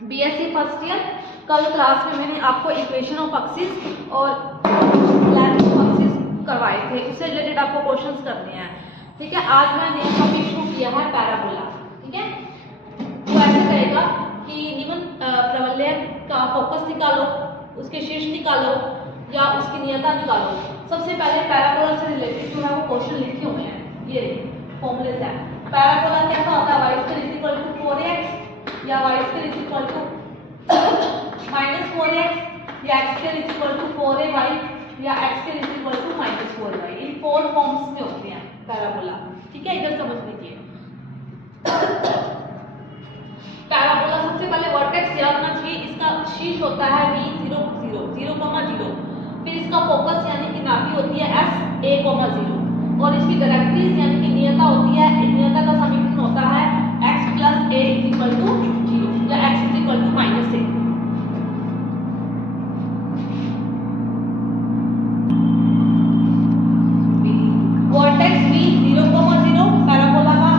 BSc first year. कल class में मैंने आपको इक्वेशन ऑफ एक्सिस और लेंथ ऑफ एक्सिस करवाए थे, उससे रिलेटेड आपको क्वेश्चंस करने हैं। ठीक है, आज मैंने टॉपिक शुरू किया है पैराबोला। ठीक है, वो ऐसे कहेगा कि निम्न प्रवलय का फोकस निकालो, उसके शीर्ष निकालो या उसकी नियता निकालो। सबसे पहले पैराबोला से रिलेटेड जो है वो क्वेश्चन लिखे हुए हैं, ये फॉर्मूलेस है। पैराबोला कैसा होता है, y square is equal to 4x या y square is equal to -4x या x square is equal to 4ay या x square is equal to -4y। इन 4 फॉर्म्स में होते हैं पैराबोला। ठीक है, इधर समझ लीजिए। पैराबोला सबसे पहले वर्टेक्स याद रखना चाहिए, इसका शीर्ष होता है v0 0 0,0, फिर इसका फोकस यानी कि नाभि होती है f a,0 और इसकी डायरेक्ट्रिस यानी कि नियता होती है, नियता का समीकरण होता है x + a = 0 या x = -a। Vertex v0, 0 parabola का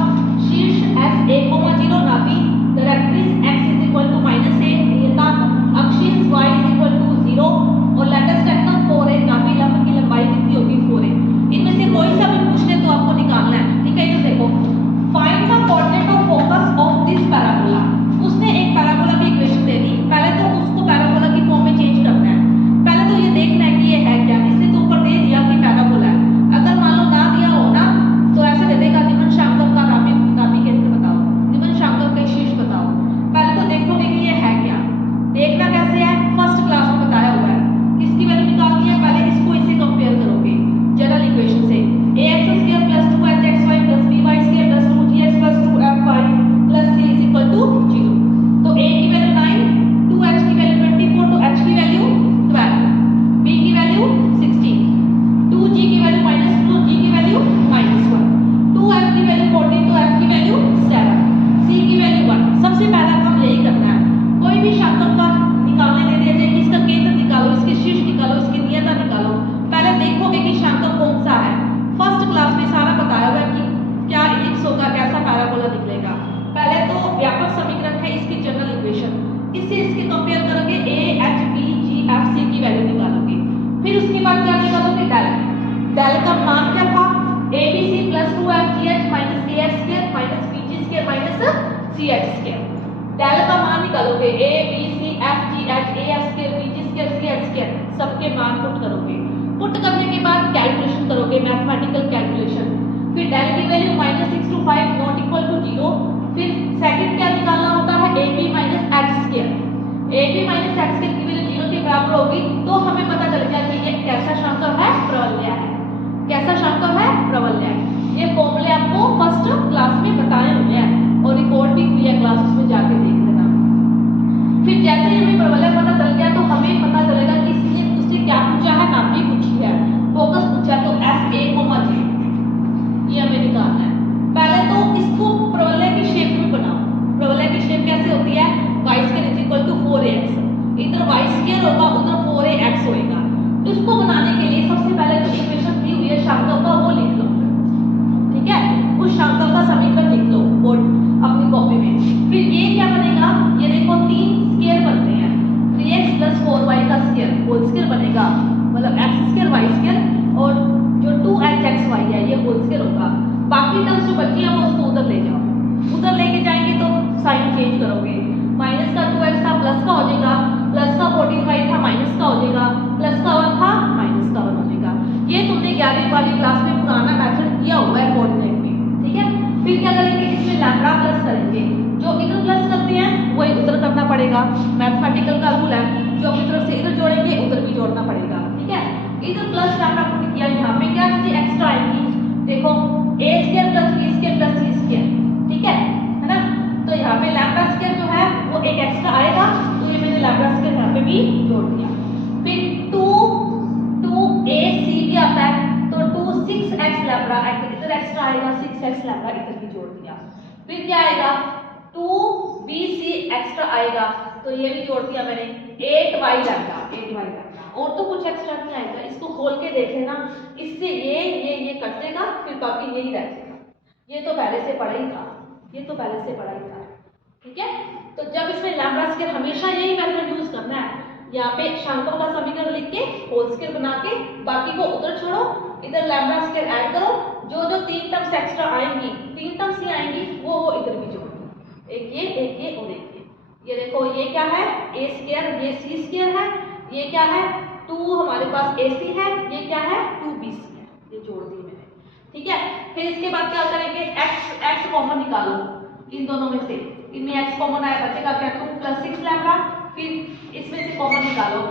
शीर्ष f a,0 नाभि डायरेक्ट्रिस x = -a, नियता अक्षीय y = 0 और लेटेस्ट टेक्टम 4a, नाभि लंब की लंबाई कितनी होगी 4a। इनमें से कोई सा भी पूछ ले तो आपको निकालना है। ठीक है, ये देखो, find the coordinate of focus of this parabola. उसने एक पैराबोला की इक्वेशन दे दी, पहले तो उसको पैराबोला की फॉर्म में चेंज करना है। पहले तो ये देखना है कि ये है क्या। इसने तो ऊपर दे दिया कि पैराबोला है, अगर मान लो ना दिया हो ना तो ऐसे दे देगा निम्न शांतव का नाभि केंद्र बताओ, निम्न शांतव का शीर्ष बताओ। पहले तो देखोगे कि ये है क्या। देखना कैसे है, फर्स्ट क्लास में बताया हुआ है। किसकी वैल्यू निकालनी है, पहले इसको इससे कंपेयर करोगे जनरल इक्वेशन से। ax² + 2hxy + by² + 2gx + 2fy + c = 0। तो a की वैल्यू 9, 2h की वैल्यू 24, तो h की वैल्यू 12, b की वैल्यू 16, 2g की वैल्यू -2, तो g की वैल्यू -1, 2f की वैल्यू 14, तो f की वैल्यू 7, c की वैल्यू 1। सबसे पहला काम यही करना है, कोई भी शांतव का निकालने दे दिया जाए, इसका केंद्र निकालो, इसके शीर्ष निकालो, इसकी नियता निकालो। पहले देखोगे कि शांतव कौन सा है। फर्स्ट क्लास में सारा बताया हुआ है कि क्या इलिप्स होगा, कैसा पैराबोला निकलेगा। पहले तो व्यापक समीकरण है इसकी जनरल इक्वेशन, इससे इसके कंपेयर करोगे a h b g f c की वैल्यू निकालोगे। फिर उसके बाद क्या निकालोगे, डेल। डेल का मान क्या था, abc + 2fgh - ax² - bg² - ch²। Del का मान निकालोगे, a b c f g h af² bg² ch² सबके मान पुट करोगे। पुट करने के बाद कैलकुलेशन करोगे, मैथमेटिकल कैलकुलेशन। फिर डेल की वैल्यू -6 to 5 ≠ 0। फिर सेकंड क्या निकालना होता है, ab - h²। ab - h² की वैल्यू 0 के बराबर होगी तो हमें पता चल गया कि ये कैसा शांतव है, प्रवलय है। कैसा शांतव है, प्रवलय है। ये फॉर्मूले आपको फर्स्ट क्लास में बताए हुए हैं और रिकॉर्ड भी हुई है क्लास, उसमें जाके देख लेना। फिर जैसे ही हमें प्रवलय पता चल गया तो हमें पता चलेगा कि उसने क्या पूछा है, नाभि पूछी है, फोकस पूछा है, तो f a,g ये हमें निकालना है। पहले तो इसको प्रवलय की शेप में बनाओ। प्रवलय की शेप कैसे होती है, y² = 4ax, इधर y² होगा, उधर 4ax होएगा। तो इसको बनाने के लिए सबसे पहले जो इक्वेशन दी हुई है शांतव का वो लिख लो। ठीक है, उस शांतव का समीकरण लिख लो बोर्ड अपनी कॉपी में। फिर ये क्या बनेगा, ये देखो 3 स्क्वायर बनते हैं, 3x + 4y का स्क्वायर होल स्क्वायर बनेगा, मतलब x² y² और जो 2hxy है ये होल स्क्वायर होगा। बाकी टर्म्स जो बची है वो उसको उधर ले जाओ। उधर लेके जाएंगे तो साइन चेंज करोगे, माइनस का 2x था प्लस का हो जाएगा, प्लस का 14y था माइनस का हो जाएगा, प्लस का 1 था माइनस का 1 हो जाएगा। ये तुमने 11वीं वाली क्लास में पुराना मेथड किया हुआ है कोऑर्डिनेट में। ठीक है, फिर क्या करेंगे, इसमें लैम्बडा प्लस करेंगे। जो इधर प्लस करते हैं वही उधर करना पड़ेगा, मैथमेटिकल का रूल है। जो अपनी तरफ से इधर जोड़ेंगे उधर भी जोड़ना पड़ेगा। ठीक है, इधर प्लस लैम्बडा पुट किया, यहाँ पे क्या चीजें एक्स्ट्रा आएंगी, देखो a² + b² + c²। ठीक है ना, तो यहाँ पे लैम्बडा स्क्वायर जो है वो एक एक्स्ट्रा आएगा, तो ये मैंने लैम्बडा स्क्वायर यहाँ पे भी जोड़ दिया। फिर 2ac भी आता है तो 2 6x लैम्बडा इधर एक्स्ट्रा आएगा, 6x लैम्बडा इधर भी जोड़ दिया। फिर क्या आएगा, 2bc एक्स्ट्रा आएगा तो ये भी जोड़ दिया मैंने, 8y लैम्बडा और तो कुछ एक्स्ट्रा नहीं आएगा। इसको खोल के देख लेना, इससे ये कट देगा, फिर बाकी यही रह जाएगा। ये तो पहले से पढ़ा ही था, ये तो पहले से पढ़ा ही था। ठीक है, तो जब इसमें लैम्ब्डा स्क्वायर हमेशा यही मेथड यूज करना है, यहाँ पे शांतों का समीकरण लिख के होल स्क्वायर बना के बाकी को उधर छोड़ो, इधर लैम्ब्डा स्क्वायर ऐड करो, जो जो 3 टर्म्स एक्स्ट्रा आएंगी, 3 टर्म्स ही आएंगी, वो इधर भी जोड़ दो, एक ये और एक ये देखो ये क्या है a स्क्वायर, ये c स्क्वायर है, ये क्या है 2 हमारे पास ac है, ये क्या है 2bc है, ये जोड़ दी मैंने। ठीक है, फिर इसके बाद क्या करेंगे, x कॉमन निकालो इन दोनों में से, इनमें x कॉमन आया बचेगा क्या 2 + 6 लैम्ब्डा, फिर इसमें से कॉमन निकालो,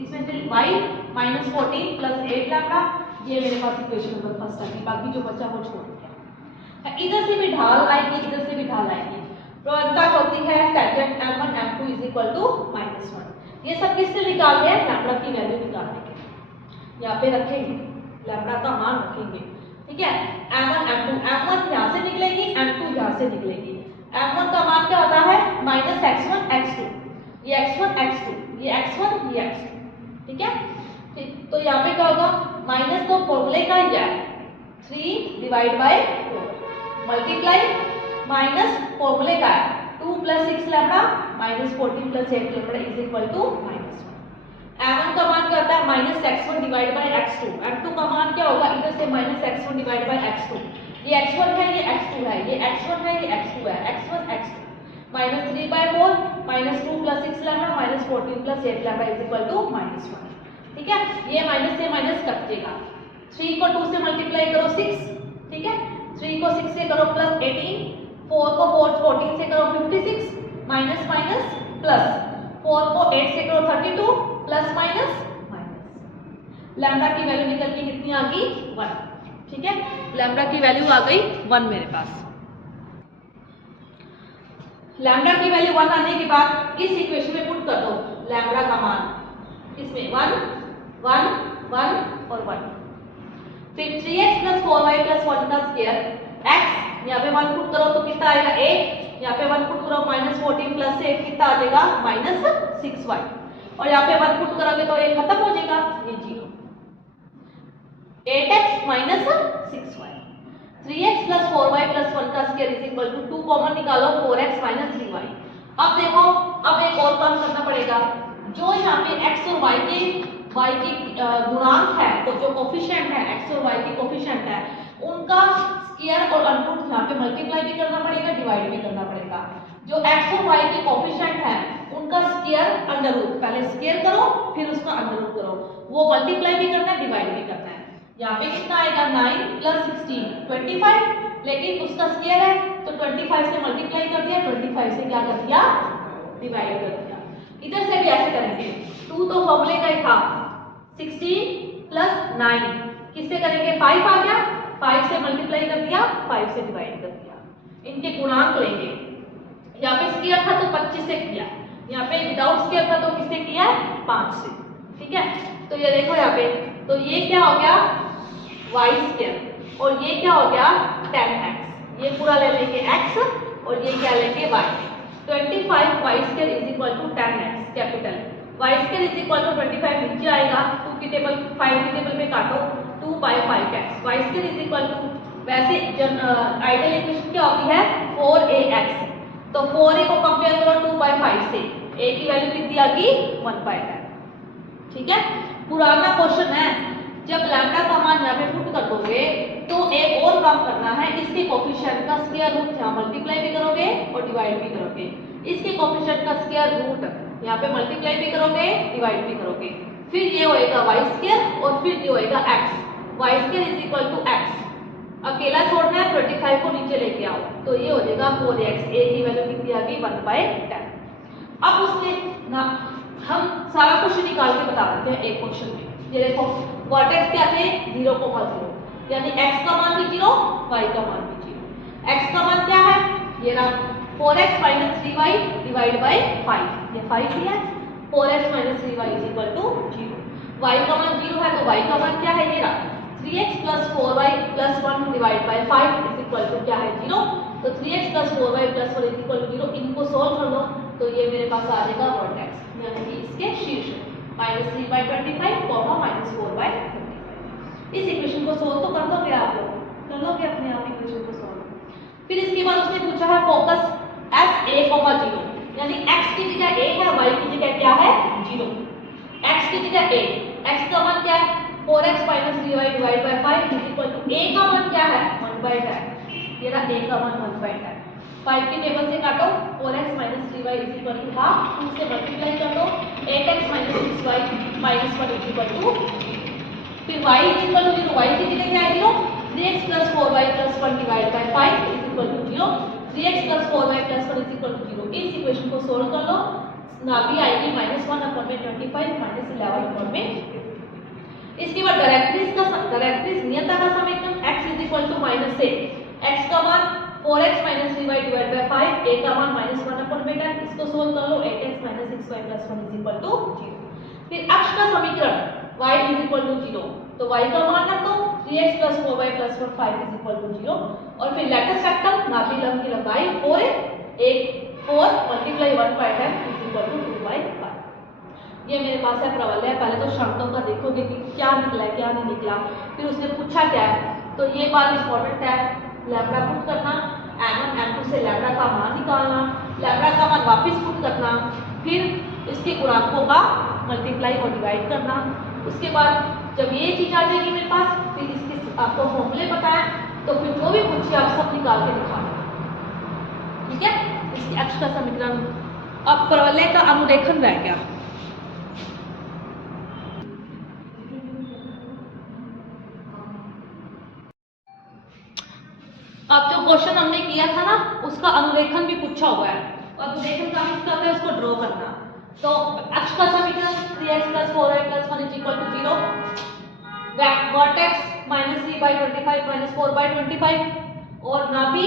इसमें से y -14 + 8 लैम्ब्डा, ये मेरे पास इक्वेशन नंबर फर्स्ट आ गई, बाकी जो बचा वो छोड़ दिया। इधर से भी ढाल आएगी, इधर से भी ढाल आएगी, प्रवणता होती है टेंजेंट m1 m2 =-1। ये सब किससे निकाल रहे हैं, लैम्ब्डा की वैल्यू निकालने के लिए यहाँ पे रखेंगे, लैम्ब्डा का मान रखेंगे। ठीक है, m1 m2, m1 यहाँ से निकलेगी, m2 यहाँ से निकलेगी। m1 का मान क्या होता है -x1 x2, ये x1 x2, ये x1 ये x2। ठीक है, तो यहाँ पे क्या होगा, माइनस तो फॉर्मूले का ही है 3/4 मल्टीप्लाई माइनस फॉर्मूले का है 2 + 6 लैम्ब्डा -14 + 8 लैम्ब्डा =-1। m1 का मान क्या होता है -x1/x2, m2 का मान क्या होगा, इधर से -x1/x2, ये x1 है, ये x2 है, ये x1 है, ये x2 है, x1 x2 -3/4 -2 + 6 लैम्ब्डा -14 + 8 लैम्ब्डा =-1। ठीक है, ये माइनस से माइनस कटेगा, 3 को 2 से मल्टीप्लाई करो 6, ठीक है, 3 को 6 से करो +18, 4 को 14 से करो 56, माइनस माइनस प्लस, 4 को 8 से करो 32, प्लस माइनस माइनस, लैम्ब्डा की वैल्यू निकल के कितनी आ गई 1। ठीक है, लैम्ब्डा की वैल्यू आ गई 1 मेरे पास। लैम्ब्डा की वैल्यू 1 आने के बाद इस इक्वेशन में पुट कर दो लैम्ब्डा का मान, इसमें 1 1 1 और 1, फिर 3x + 4y + 1 का स्क्वायर, x यहाँ पे 1 पुट करो तो कितना आएगा 8, यहाँ पे 1 पुट करो -14 + 8 कितना आ जाएगा -6y, और यहाँ पे 1 पुट करोगे तो ये खत्म हो जाएगा, ये 0, 8x - 6y, 3x + 4y + 1 का स्क्वायर = 2 कॉमन निकालो 4x - 3y। अब देखो, अब एक और काम करना पड़ेगा, जो यहाँ पे x और y के गुणांक है, तो जो कोफिशिएंट है x और y के कोफिशिएंट है, उनका स्क्वायर और अंडर यहाँ पे मल्टीप्लाई भी करना पड़ेगा, डिवाइड भी करना पड़ेगा। जो x और y के कोफिशिएंट है उनका स्क्वायर अंडर रूट, पहले स्क्वायर करो फिर उसका अंडर रूट करो, वो मल्टीप्लाई भी करना है, डिवाइड भी करना है। यहाँ पे कितना आएगा 9 + 16 25, लेकिन उसका स्क्वायर है तो 25 से मल्टीप्लाई कर दिया, 25 से क्या कर दिया डिवाइड कर दिया। इधर से भी ऐसे करेंगे, 2 तो फॉर्मूले का ही था, 16 + 9 किससे करेंगे 5 आ गया, 5 से मल्टीप्लाई कर दिया, 5 से डिवाइड कर दिया, इनके गुणांक लेंगे। यहाँ पे स्क्वायर था तो 25 से किया, यहाँ पे विदाउट स्क्वायर था तो किससे किया 5 से। ठीक है, तो ये देखो यहाँ पे, तो ये क्या हो गया y² और ये क्या हो गया 10x, ये पूरा ले लेंगे x और ये क्या लेंगे y, 25y² = 10x capital, y² = 25 नीचे आएगा, 2 की टेबल 5 की टेबल में काटो 2/5x, y² = वैसे आइडियल इक्वेशन क्या होती है 4ax, तो 4a को कंपेयर करो 2/5 से, a की वैल्यू कितनी आ गई 1/10। ठीक है, पुराना क्वेश्चन है, जब लैम्ब्डा का मान यहाँ पे पुट कर दोगे तो एक और काम करना है, इसके कोफिशिएंट का स्क्वायर रूट यहाँ मल्टीप्लाई भी करोगे और डिवाइड भी करोगे, इसके कोफिशिएंट का स्क्वायर रूट यहाँ पे मल्टीप्लाई भी करोगे डिवाइड भी करोगे, फिर ये होएगा y² और फिर ये होएगा x, y² = x, अकेला छोड़ना है 25 को नीचे लेके आओ तो ये हो जाएगा 4x, a की वैल्यू कितनी आ गई 1/10। अब उसने ना हम सारा क्वेश्चन निकाल के बता देते हैं एक क्वेश्चन में। ये देखो वर्टेक्स क्या थे 0,0, यानी x का मान भी 0, y का मान भी 0। x का मान क्या है ये रहा 4x - 3y / 5, ये 5 दिया है, 4x - 3y = 0। y का मान 0 है तो y का मान क्या है ये रहा 3x + 4y + 1 / 5 क्या है 0, तो 3x + 4y + 1 = 0। इनको सोल्व कर लो तो ये मेरे पास आ जाएगा वर्टेक्स, यानी कि इसके शीर्ष -3/25, -4/35। इस इक्वेशन को सोल्व तो कर दोगे आप लोग, कर लोगे अपने आप इक्वेशन को सोल्व। फिर इसके बाद उसने पूछा है फोकस SA, 0, यानी की जगह a, x का मान क्या है 4x minus 3y divide by 5 is equal to a का मान क्या है 1/10। ये रहा a का मान 1/10। 5 की टेबल से काटो 4x minus 3y is equal to half, 2 से मल्टीप्लाई कर दो 8x minus 6y minus 1 is equal to, फिर y is equal to 0, y की जगह क्या आएगी 3x plus 4y plus 1 divide by 5 is equal to 0। 3x plus 4y plus 1 is equal to 0। इस equation को सोल्व कर लो, नाभी आएगी -1/25 माइनस 11/50। इसके बाद डायरेक्ट्रिस नियता का समीकरण x is equal to minus a, x का मान 4x minus 3y divide by 5, a का मान -1/10। इसको सोल्व कर लो 8x minus 6y plus 1 is equal to 0। फिर अक्ष का समीकरण y इज इक्वल टू 0, तो y का मान रख दो 3x plus 4y plus 1 5 is equal to 0। और फिर लेटेस्ट फैक्टर नाभि लंब की लंबाई 4 है, 4 मल्टीप्लाई 1/10 इज इक्वल टू 2/5। ये मेरे पास है प्रवलय। पहले तो शर्तों का देखोगे कि क्या निकला है क्या नहीं निकला, फिर उसने पूछा क्या है, तो ये बात इंपॉर्टेंट है। लैम्डा पुट करना, m1 m2 से लैम्डा का मान निकालना, लैम्डा का मान वापस पुट करना, फिर इसके गुणांकों का मल्टीप्लाई और डिवाइड करना। उसके बाद जब ये चीज आ जाएगी मेरे पास, फिर इसके आपको फॉर्मूले पता है, तो फिर जो भी पूछिए आप सब निकाल के दिखाना, ठीक है। इसकी अक्ष का समीकरण। अब प्रवलय का अनुरेखण रह गया। अब जो क्वेश्चन हमने किया था ना, उसका अनुरेखण भी पूछा हुआ है। अनुरेखण का हम करते हैं उसको ड्रॉ करना। तो अक्ष का समीकरण 3x plus 4y plus 1 is equal to 0, vertex -3/25 minus 4/25 और नाभि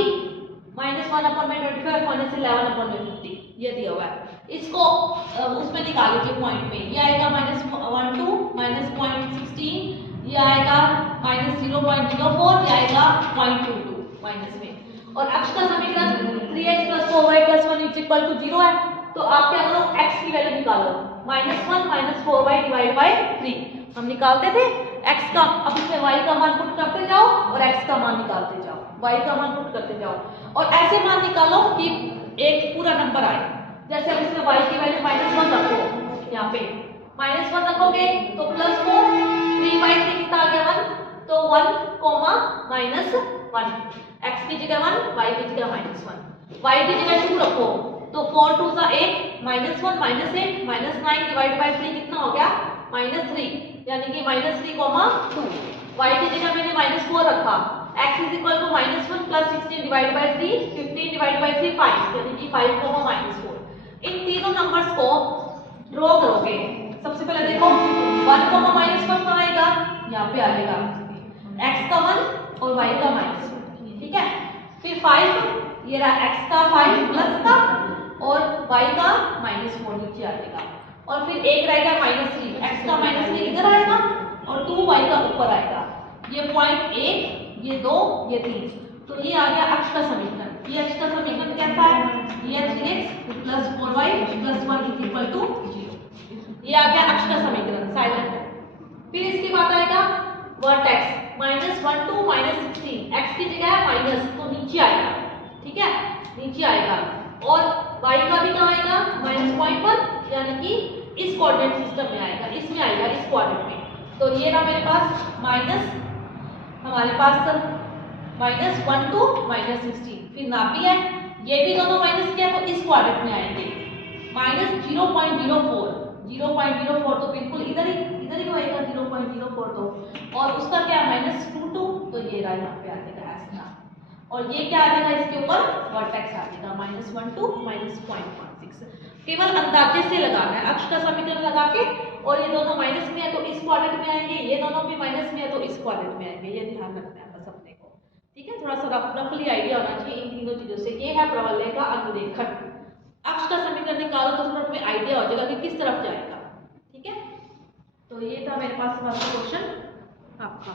-1/25 माइनस 11/50 ये दिया हुआ है। इसको उसमें निकाल लीजिए पॉइंट में। ये आएगा -12 माइनस 0.16, ये आएगा -0.04, ये आएगा 0.22 माइनस में। और अक्ष का समीकरण 3x plus 4y plus 1 is equal to 0 है, तो आप क्या करो x की वैल्यू निकालो, -1 माइनस 4y डिवाइड बाय 3 हम निकालते थे x का। अब इसमें y का मान पुट करते जाओ और x का मान निकालते जाओ, y का मान पुट करते जाओ और ऐसे मान निकालो कि एक पूरा नंबर आए। जैसे अब इसमें y की वैल्यू -1 रखो, यहाँ पे -1 रखोगे तो प्लस 4, 3/3 कितना आ गया 1, तो 1, -1, x की जगह 1, y की जगह -1, y की जगह 2 रखो तो 4 2 सा 8, -1 -8 -9 डिवाइड बाय 3 कितना हो गया -3, यानी कि -3, 2। y की जगह मैंने -4 रखा, x is equal to -1 plus 16 divide by 3, 15 divide by 3 5, यानी कि 5, -4। इन तीनों नंबर्स को ड्रॉ करोगे। सबसे पहले देखो 1, -1 कहाँ आएगा, यहाँ पे आएगा x का 1 और y का -1, ठीक है। फिर 5, ये रहा x का 5 प्लस का और y का -4 नीचे आएगा। और फिर एक रहेगा -3, x का -3 इधर आएगा और 2y का ऊपर आएगा। ये पॉइंट 1, ये 2, ये 3, तो ये आ गया अक्ष का समीकरण। ये अक्ष का समीकरण कैसा है, ये 3x plus 4y plus 1 is equal to 0। ये आ गया अक्ष का समीकरण साइलेंट। फिर इसके बाद आएगा वर्टेक्स -1 2 -16, x की जगह है माइनस तो नीचे आएगा, ठीक है, नीचे आएगा। और y का भी कहाँ आएगा -0.1, यानी कि इस कोऑर्डिनेट सिस्टम में आएगा, इसमें आएगा इस कोऑर्डिनेट में। तो ये रहा मेरे पास हमारे पास -1 2 -16। फिर नाभि है, ये भी दोनों माइनस किया तो इस कोऑर्डिनेट में आएंगे -0.04, 0.04 तो बिल्कुल इधर ही होएगा 0.04 तो, और उसका क्या -22, तो ये रहा यहाँ पे आ जाएगा ऐसा। और ये क्या आ जाएगा इसके ऊपर वर्टेक्स आ जाएगा -1 2 -0.16। केवल अंदाजे से लगाना है अक्ष का समीकरण लगा के, और ये दोनों माइनस में है तो इस क्वाड्रेंट में आएंगे, ये दोनों भी माइनस में है तो इस क्वाड्रेंट में आएंगे। ये ध्यान रखना है बस अपने को, ठीक है। थोड़ा सा रफली आइडिया होना चाहिए इन तीनों चीजों से। ये है प्रवलय का अनुरेखण। अक्ष का समीकरण निकालो तो थोड़ा तुम्हें आइडिया हो जाएगा कि किस तरफ जाएगा, ठीक है। तो ये था मेरे पास वाला क्वेश्चन आपका।